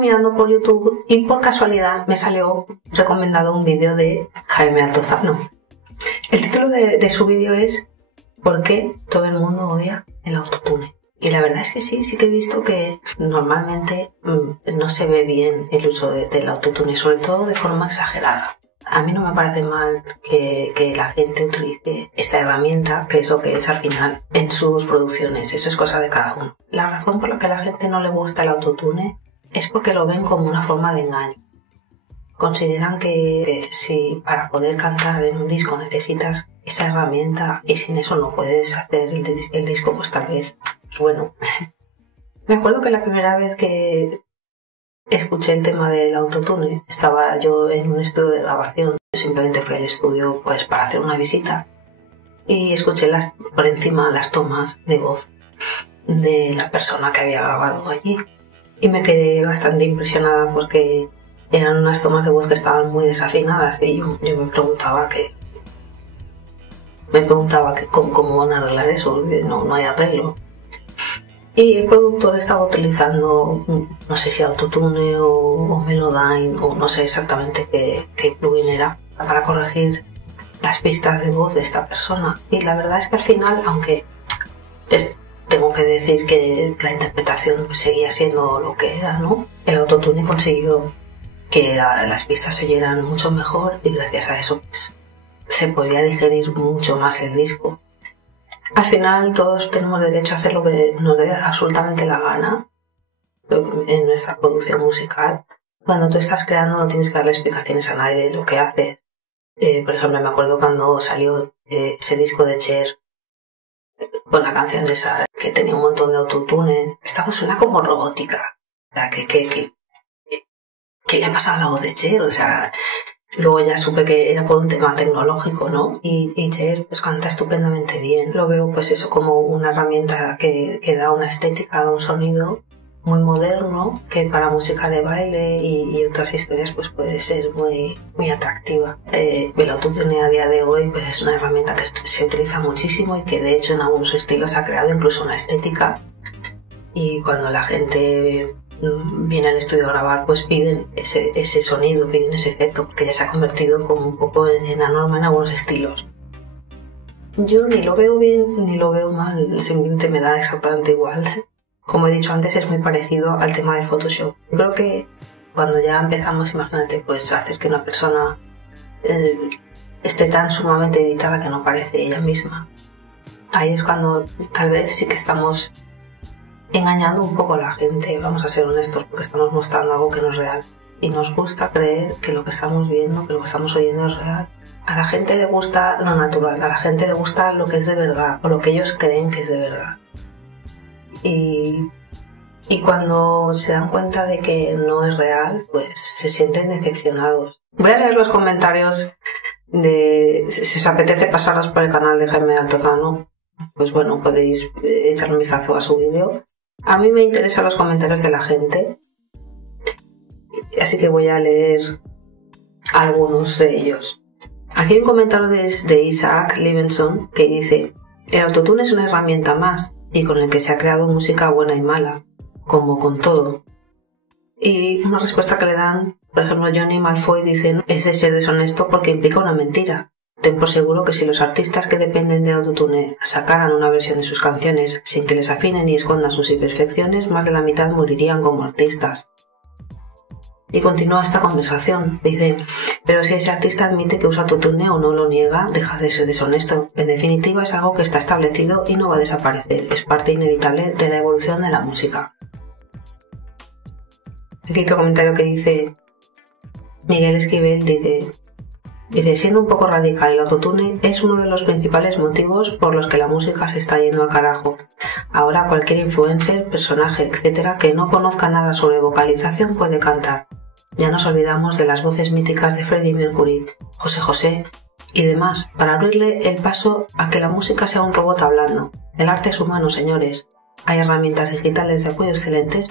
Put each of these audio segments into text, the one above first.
mirando por YouTube y por casualidad me salió recomendado un vídeo de Jaime Altozano. El título de su vídeo es ¿Por qué todo el mundo odia el autotune? Y la verdad es que sí que he visto que normalmente no se ve bien el uso del autotune, sobre todo de forma exagerada. A mí no me parece mal que la gente utilice esta herramienta, que es lo que es al final, en sus producciones. Eso es cosa de cada uno. La razón por la que a la gente no le gusta el autotune es porque lo ven como una forma de engaño. Consideran que si para poder cantar en un disco necesitas esa herramienta y sin eso no puedes hacer el disco, pues tal vez, pues bueno. Me acuerdo que la primera vez que escuché el tema del autotune, estaba yo en un estudio de grabación. Simplemente fui al estudio pues para hacer una visita y escuché por encima las tomas de voz de la persona que había grabado allí. Y me quedé bastante impresionada porque eran unas tomas de voz que estaban muy desafinadas y yo me preguntaba cómo van a arreglar eso, no hay arreglo. Y el productor estaba utilizando, no sé si Autotune o Melodyne o no sé exactamente qué plugin era, para corregir las pistas de voz de esta persona. Y la verdad es que al final, aunque tengo que decir que la interpretación pues seguía siendo lo que era, ¿no? El Autotune consiguió que las pistas se oyeran mucho mejor y gracias a eso pues, se podía digerir mucho más el disco. Al final todos tenemos derecho a hacer lo que nos dé absolutamente la gana en nuestra producción musical. Cuando tú estás creando no tienes que darle explicaciones a nadie de lo que haces. Por ejemplo, me acuerdo cuando salió ese disco de Cher con la canción de esa que tenía un montón de autotune. Esta voz suena como robótica. O sea, ¿qué le ha pasado a la voz de Cher? O sea, luego ya supe que era por un tema tecnológico, ¿no? Y Cher pues canta estupendamente bien. Lo veo pues eso como una herramienta que da una estética, da un sonido muy moderno, que para música de baile y otras historias pues puede ser muy, muy atractiva. El autotune a día de hoy pues es una herramienta que se utiliza muchísimo y que de hecho en algunos estilos ha creado incluso una estética. Y cuando la gente viene al estudio a grabar, pues piden ese sonido, piden ese efecto, porque ya se ha convertido como un poco en la norma en algunos estilos. Yo ni lo veo bien ni lo veo mal, simplemente me da exactamente igual. Como he dicho antes, es muy parecido al tema del Photoshop. Creo que cuando ya empezamos, imagínate, pues hacer que una persona esté tan sumamente editada que no parece ella misma. Ahí es cuando tal vez sí que estamos engañando un poco a la gente, vamos a ser honestos, porque estamos mostrando algo que no es real. Y nos gusta creer que lo que estamos viendo, que lo que estamos oyendo es real. A la gente le gusta lo natural, a la gente le gusta lo que es de verdad, o lo que ellos creen que es de verdad. Y cuando se dan cuenta de que no es real, pues se sienten decepcionados. Voy a leer los comentarios si os apetece pasaros por el canal de Jaime Altozano, pues bueno, podéis echar un vistazo a su vídeo. A mí me interesan los comentarios de la gente, así que voy a leer algunos de ellos. Aquí hay un comentario de Isaac Livenson que dice: el autotune es una herramienta más y con el que se ha creado música buena y mala, como con todo. Y una respuesta que le dan, por ejemplo, Johnny Malfoy dice: es de ser deshonesto porque implica una mentira. Ten por seguro que si los artistas que dependen de autotune sacaran una versión de sus canciones sin que les afinen y escondan sus imperfecciones, más de la mitad morirían como artistas. Y continúa esta conversación. Dice: pero si ese artista admite que usa autotune o no lo niega, deja de ser deshonesto. En definitiva, es algo que está establecido y no va a desaparecer. Es parte inevitable de la evolución de la música. Aquí hay otro comentario que dice Miguel Esquivel, dice, siendo un poco radical, el autotune es uno de los principales motivos por los que la música se está yendo al carajo. Ahora cualquier influencer, personaje, etcétera, que no conozca nada sobre vocalización puede cantar. Ya nos olvidamos de las voces míticas de Freddie Mercury, José José y demás, para abrirle el paso a que la música sea un robot hablando. El arte es humano, señores. Hay herramientas digitales de apoyo excelentes,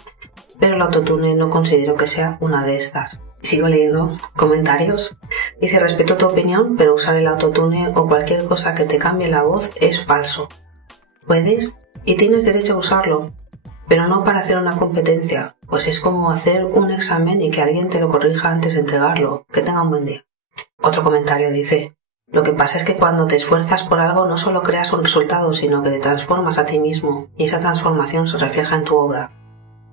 pero el autotune no considero que sea una de estas. Sigo leyendo comentarios. Dice: respeto tu opinión, pero usar el autotune o cualquier cosa que te cambie la voz es falso. Puedes y tienes derecho a usarlo. pero no para hacer una competencia, pues es como hacer un examen y que alguien te lo corrija antes de entregarlo. Que tenga un buen día. Otro comentario dice: lo que pasa es que cuando te esfuerzas por algo no solo creas un resultado, sino que te transformas a ti mismo, y esa transformación se refleja en tu obra.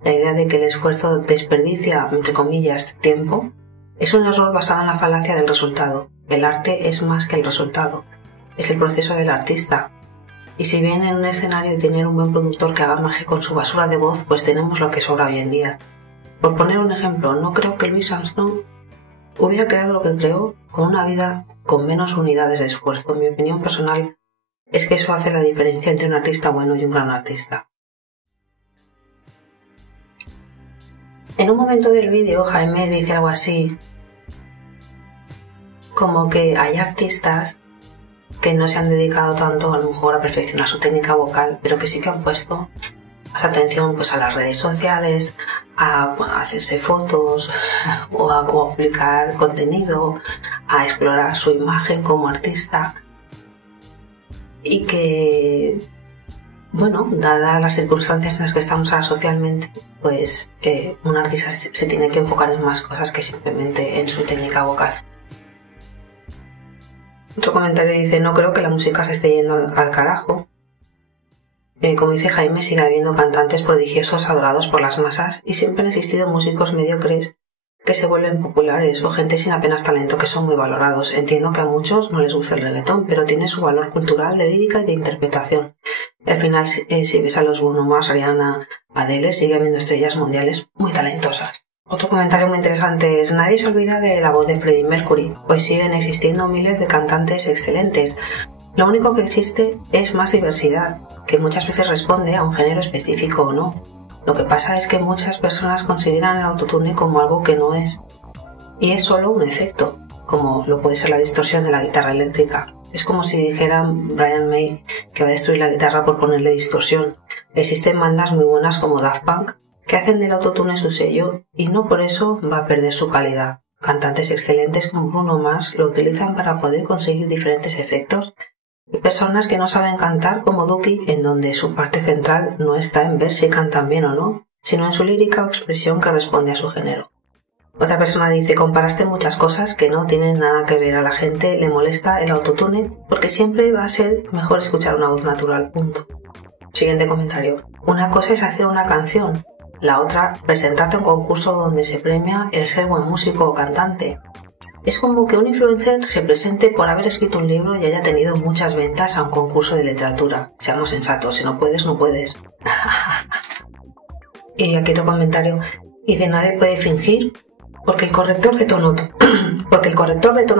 La idea de que el esfuerzo desperdicia, entre comillas, tiempo, es un error basado en la falacia del resultado. El arte es más que el resultado, es el proceso del artista. Y si bien en un escenario tener un buen productor que haga magia con su basura de voz, pues tenemos lo que sobra hoy en día. Por poner un ejemplo, no creo que Louis Armstrong hubiera creado lo que creó con una vida con menos unidades de esfuerzo. Mi opinión personal es que eso hace la diferencia entre un artista bueno y un gran artista. En un momento del vídeo, Jaime dice algo así como que hay artistas que no se han dedicado tanto a lo mejor a perfeccionar su técnica vocal, pero que sí que han puesto más atención pues a las redes sociales, a hacerse fotos o a publicar contenido, a explorar su imagen como artista, y que, bueno, dadas las circunstancias en las que estamos ahora socialmente, pues un artista se tiene que enfocar en más cosas que simplemente en su técnica vocal. Otro comentario dice: no creo que la música se esté yendo al carajo. Como dice Jaime, sigue habiendo cantantes prodigiosos adorados por las masas y siempre han existido músicos mediocres que se vuelven populares o gente sin apenas talento que son muy valorados. Entiendo que a muchos no les gusta el reggaetón, pero tiene su valor cultural, de lírica y de interpretación. Y al final, si ves a los Bruno Mars, Rihanna, Adele, sigue habiendo estrellas mundiales muy talentosas. Otro comentario muy interesante es: nadie se olvida de la voz de Freddie Mercury, pues siguen existiendo miles de cantantes excelentes. Lo único que existe es más diversidad, que muchas veces responde a un género específico o no. Lo que pasa es que muchas personas consideran el autotune como algo que no es, y es solo un efecto, como lo puede ser la distorsión de la guitarra eléctrica. Es como si dijeran Brian May que va a destruir la guitarra por ponerle distorsión. Existen bandas muy buenas como Daft Punk que hacen del autotune su sello y no por eso va a perder su calidad. Cantantes excelentes como Bruno Mars lo utilizan para poder conseguir diferentes efectos, y personas que no saben cantar como Duki, en donde su parte central no está en ver si cantan bien o no, sino en su lírica o expresión que responde a su género. Otra persona dice: comparaste muchas cosas que no tienen nada que ver. A la gente le molesta el autotune porque siempre va a ser mejor escuchar una voz natural, punto. Siguiente comentario: una cosa es hacer una canción, la otra presentarte a un concurso donde se premia el ser buen músico o cantante. Es como que un influencer se presente por haber escrito un libro y haya tenido muchas ventas a un concurso de literatura. Seamos sensatos, si no puedes, no puedes. Y aquí otro comentario dice: nadie puede fingir porque el corrector de tono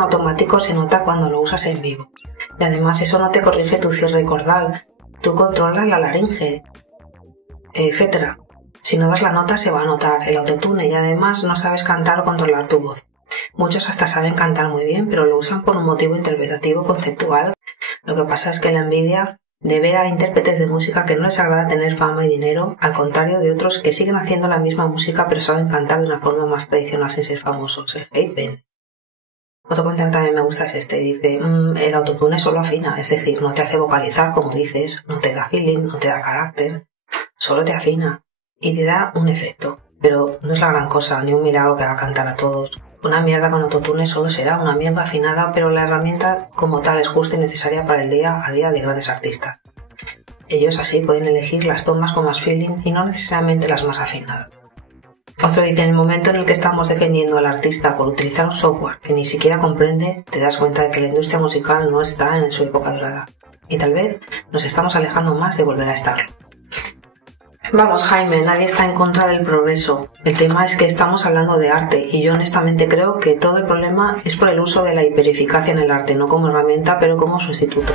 automático se nota cuando lo usas en vivo. Y además eso no te corrige tu cierre cordal, tú controlas la laringe, etc. Si no das la nota se va a notar el autotune, y además no sabes cantar o controlar tu voz. Muchos hasta saben cantar muy bien, pero lo usan por un motivo interpretativo conceptual. Lo que pasa es que la envidia de ver a intérpretes de música que no les agrada tener fama y dinero, al contrario de otros que siguen haciendo la misma música pero saben cantar de una forma más tradicional sin ser famosos. Otro comentario también me gusta es este: dice: el autotune solo afina, es decir, no te hace vocalizar como dices, no te da feeling, no te da carácter, solo te afina y te da un efecto, pero no es la gran cosa ni un milagro que haga cantar a todos. Una mierda con autotune solo será una mierda afinada, pero la herramienta como tal es justa y necesaria para el día a día de grandes artistas. Ellos así pueden elegir las tomas con más feeling y no necesariamente las más afinadas. Otro dice: en el momento en el que estamos defendiendo al artista por utilizar un software que ni siquiera comprende, te das cuenta de que la industria musical no está en su época dorada. Y tal vez nos estamos alejando más de volver a estarlo. Vamos, Jaime, nadie está en contra del progreso. El tema es que estamos hablando de arte y yo honestamente creo que todo el problema es por el uso de la hipereficacia en el arte, no como herramienta, pero como sustituto.